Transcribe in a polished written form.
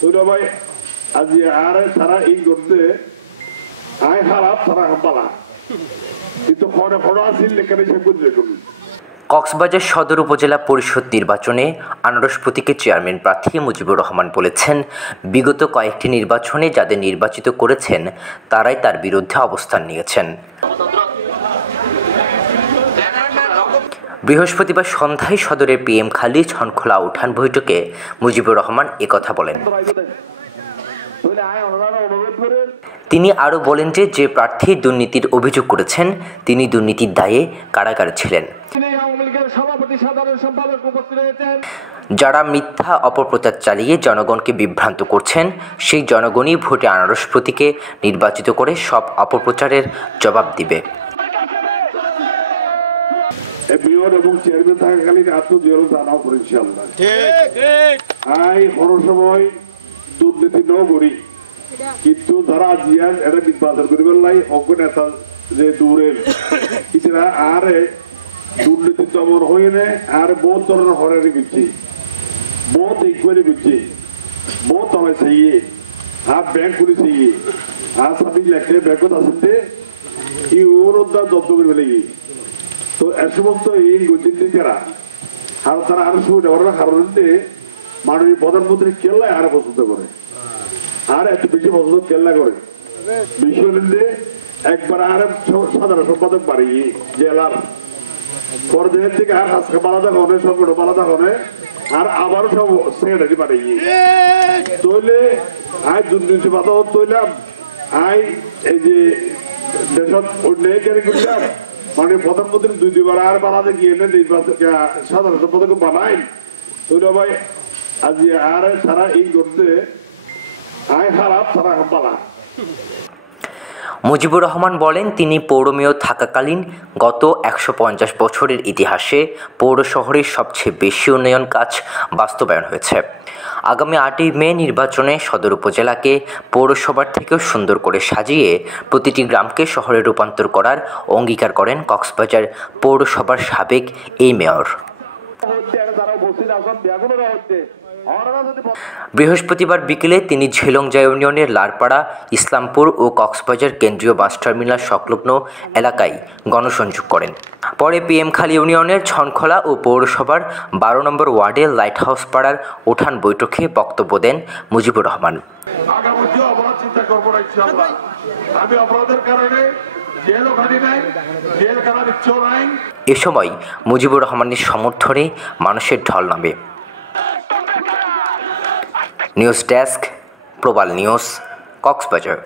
তুইরা ভাই আজ আরে তারা এই করতে আয় খারাপ তারা হাম্পালা কিন্তু খড়ে খড় আসিল লেখানে সে বুঝলে করুন। কক্সবাজার সদর উপজেলা পরিষদ নির্বাচনে আনারস প্রতীকের চেয়ারম্যান প্রার্থী মুজিবুর রহমান বলেছেন, বিগত কয়েকটি নির্বাচনে যাদের নির্বাচিত করেছেন তারাই তার বিরুদ্ধে অবস্থান নিয়েছেন। বৃহস্পতিবার সন্ধ্যায় সদরের PM খালি ছনখোলা উঠান বৈঠকে মুজিবুর রহমান একথা বলেন। তিনি আরও বলেন যে প্রার্থী দুর্নীতির অভিযোগ করেছেন তিনি দুর্নীতির দায়ে কারাগারে ছিলেন। যারা মিথ্যা অপপ্রচার চালিয়ে জনগণকে বিভ্রান্ত করছেন সেই জনগণই ভোটে আনারস প্রতীকে নির্বাচিত করে সব অপপ্রচারের জবাব দিবে। এবং চেয়ারম্যান থাকাকালীন আত্মজীবন জানাও করে ইনশাআল্লাহ আই কোনো সময় দুর্নীতি ন করি কিন্তু যারা জিয়ান এটা নির্বাচন করিবার লাই অজ্ঞ নেতা যে দূরের কিছুরা আর দুর্নীতি দমন হয়ে নে আর বহুত ধরনের হরানি করছে বহুত ইনকোয়ারি করছে বহুত তলায় চাইয়ে আর ব্যাংক করে চাইয়ে আর সাথে লেখে ব্যাংকত আসতে ই ওর জব্দ করে ফেলে তো এর সমস্ত এই গতিরা আর তারা আরো শুরু নেওয়ার কারণে মাননীয় প্রধানমন্ত্রী কেল্লায় আরো পছন্দ করে আর এত বেশি পছন্দ কেল্লা করে বিষয়ে একবার আর সাধারণ সম্পাদক বাড়ি জেলার পর্যায়ের থেকে আর আজকে বালাদা হনে সংগঠন বালাদা হনে আর আবারও সব সেক্রেটারি বাড়ি তৈলে আয় দুর্নীতি বাধা তৈলাম আয় এই যে দেশত উন্নয়নকারী করলাম মানে প্রধানমন্ত্রী দুইবার আর বানাতে গিয়ে নির্বাচন সাধারণ সম্পাদক বানাই তৈরি ভাই আজ আর সারা এই করতে আয় খারাপ তারা হাম্পালা। মুজিবুর রহমান বলেন, তিনি পৌর মেয়র থাকাকালীন গত 150 বছরের ইতিহাসে পৌর শহরের সবচেয়ে বেশি উন্নয়ন কাজ বাস্তবায়ন হয়েছে। আগামী 8ই মে নির্বাচনে সদর উপজেলাকে পৌরসভার থেকেও সুন্দর করে সাজিয়ে প্রতিটি গ্রামকে শহরে রূপান্তর করার অঙ্গীকার করেন কক্সবাজার পৌরসভার সাবেক এই মেয়র। বৃহস্পতিবার বিকেলে তিনি ঝেলংজা ইউনিয়নের লারপাড়া, ইসলামপুর ও কক্সবাজার কেন্দ্রীয় বাস টার্মিনাল সংলগ্ন এলাকায় গণসংযোগ করেন। পরে PM খালি ইউনিয়নের ছনখোলা ও পৌরসভার 12 নম্বর ওয়ার্ডের লাইট হাউস পাড়ার উঠান বৈঠকে বক্তব্য দেন মুজিবুর রহমান। এ সময় মুজিবুর রহমানের সমর্থনে মানুষের ঢল নামে। নিউজ ডেস্ক, প্রবাল নিউজ, কক্সবাজার।